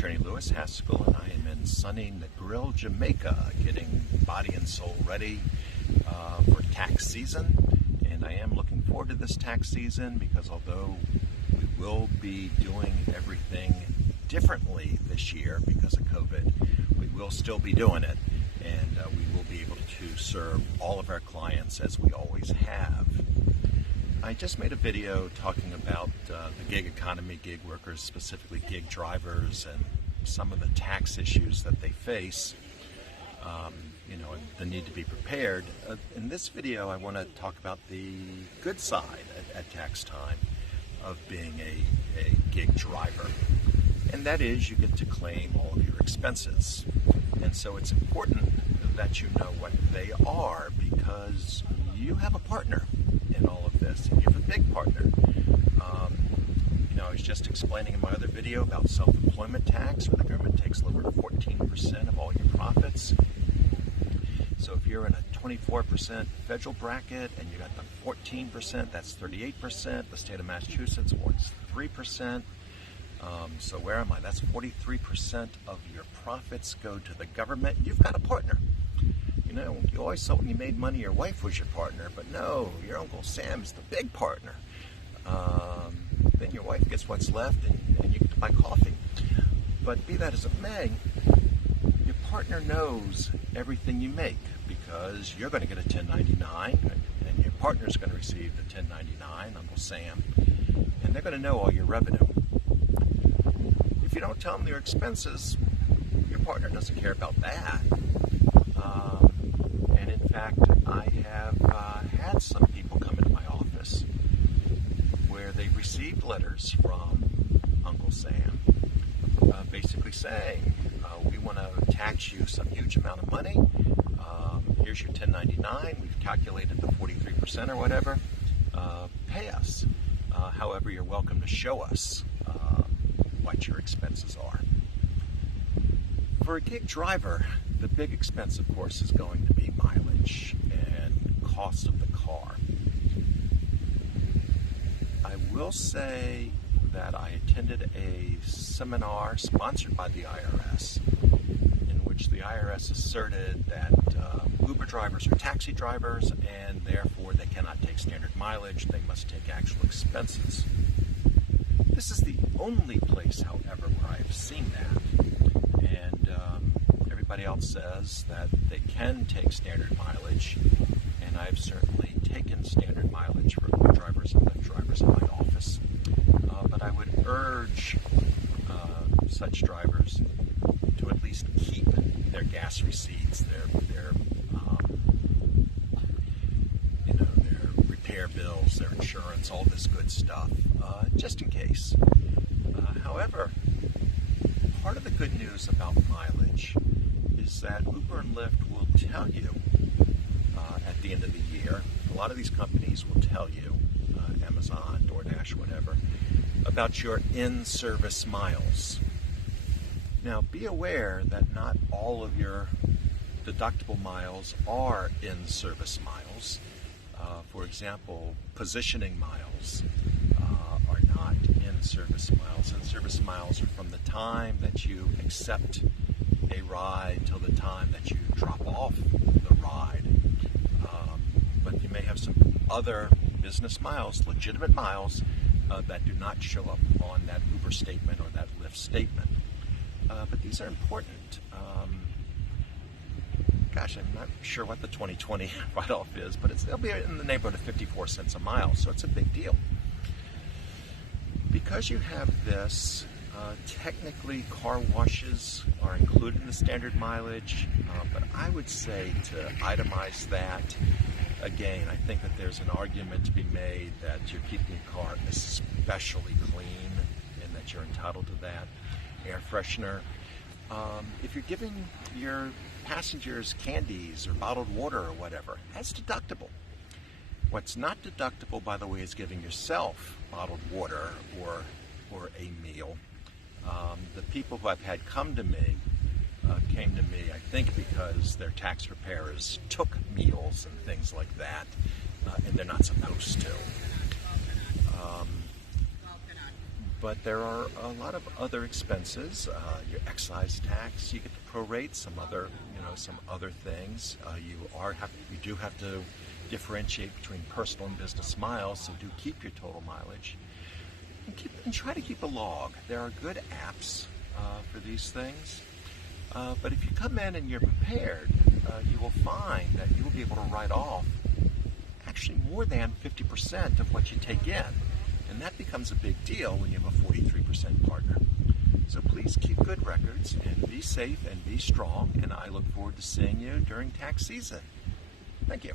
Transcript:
Attorney Lewis Haskell, and I am in sunny Negril, Jamaica, getting body and soul ready for tax season. And I am looking forward to this tax season because although we will be doing everything differently this year because of COVID, we will still be doing it, and we will be able to serve all of our clients as we always have. I just made a video talking about the gig economy, gig workers, specifically gig drivers, and some of the tax issues that they face, and the need to be prepared. In this video, I want to talk about the good side at tax time of being a gig driver. And that is you get to claim all of your expenses. And so it's important that you know what they are because you have a partner in all of this, and you have a big partner. I was just explaining in my other video about self-employment tax, where the government takes over 14% of all your profits. So if you're in a 24% federal bracket and you got the 14%, that's 38%. The state of Massachusetts wants 3%. So where am I? That's 43% of your profits go to the government. You've got a partner. You always thought when you made money your wife was your partner, but no, your Uncle Sam's the big partner. Then your wife gets what's left and you get to buy coffee. But be that as it may, your partner knows everything you make because you're going to get a 1099 and your partner's going to receive the 1099, Uncle Sam, and they're going to know all your revenue. If you don't tell them your expenses, your partner doesn't care about that. And in fact, I have had some people come into my office where they received letters from Uncle Sam basically saying, we want to tax you some huge amount of money. Here's your 1099. We've calculated the 43% or whatever. Pay us. However, you're welcome to show us what your expenses are. For a gig driver, the big expense, of course, is going to be mileage and cost of the car. I will say that I attended a seminar sponsored by the IRS in which the IRS asserted that Uber drivers are taxi drivers and therefore they cannot take standard mileage, they must take actual expenses. This is the only place, however, where I've seen that. And everybody else says that they can take standard mileage, and I've certainly taken standard mileage for Uber drivers and Lyft drivers in my office. But I would urge such drivers to at least keep their gas receipts, their repair bills, their insurance, all this good stuff, just in case. However, part of the good news about mileage is that Uber and Lyft will tell you at the end of the year, a lot of these companies will tell you, Amazon, DoorDash, whatever, about your in-service miles. Now, be aware that not all of your deductible miles are in-service miles. For example, positioning miles are not in-service miles. In-service miles are from the time that you accept a ride till the time that you drop off the ride. But you may have some other business miles, legitimate miles, that do not show up on that Uber statement or that Lyft statement. But these are important. I'm not sure what the 2020 write-off is, but they'll be in the neighborhood of 54 cents a mile, so it's a big deal. Because you have this, technically car washes are included in the standard mileage, but I would say to itemize that. Again, I think that there's an argument to be made that you're keeping your car especially clean and that you're entitled to that. Air freshener. If you're giving your passengers candies or bottled water or whatever, that's deductible. What's not deductible, by the way, is giving yourself bottled water or a meal. The people who I've had come to me came to me, I think, because their tax preparers took meals and things like that, and they're not supposed to. But there are a lot of other expenses. Your excise tax, you get to prorate some other things. You do have to differentiate between personal and business miles, so do keep your total mileage. And try to keep a log. There are good apps for these things. But if you come in and you're prepared, you will find that you will be able to write off actually more than 50% of what you take in. And that becomes a big deal when you have a 43% partner. So please keep good records and be safe and be strong. And I look forward to seeing you during tax season. Thank you.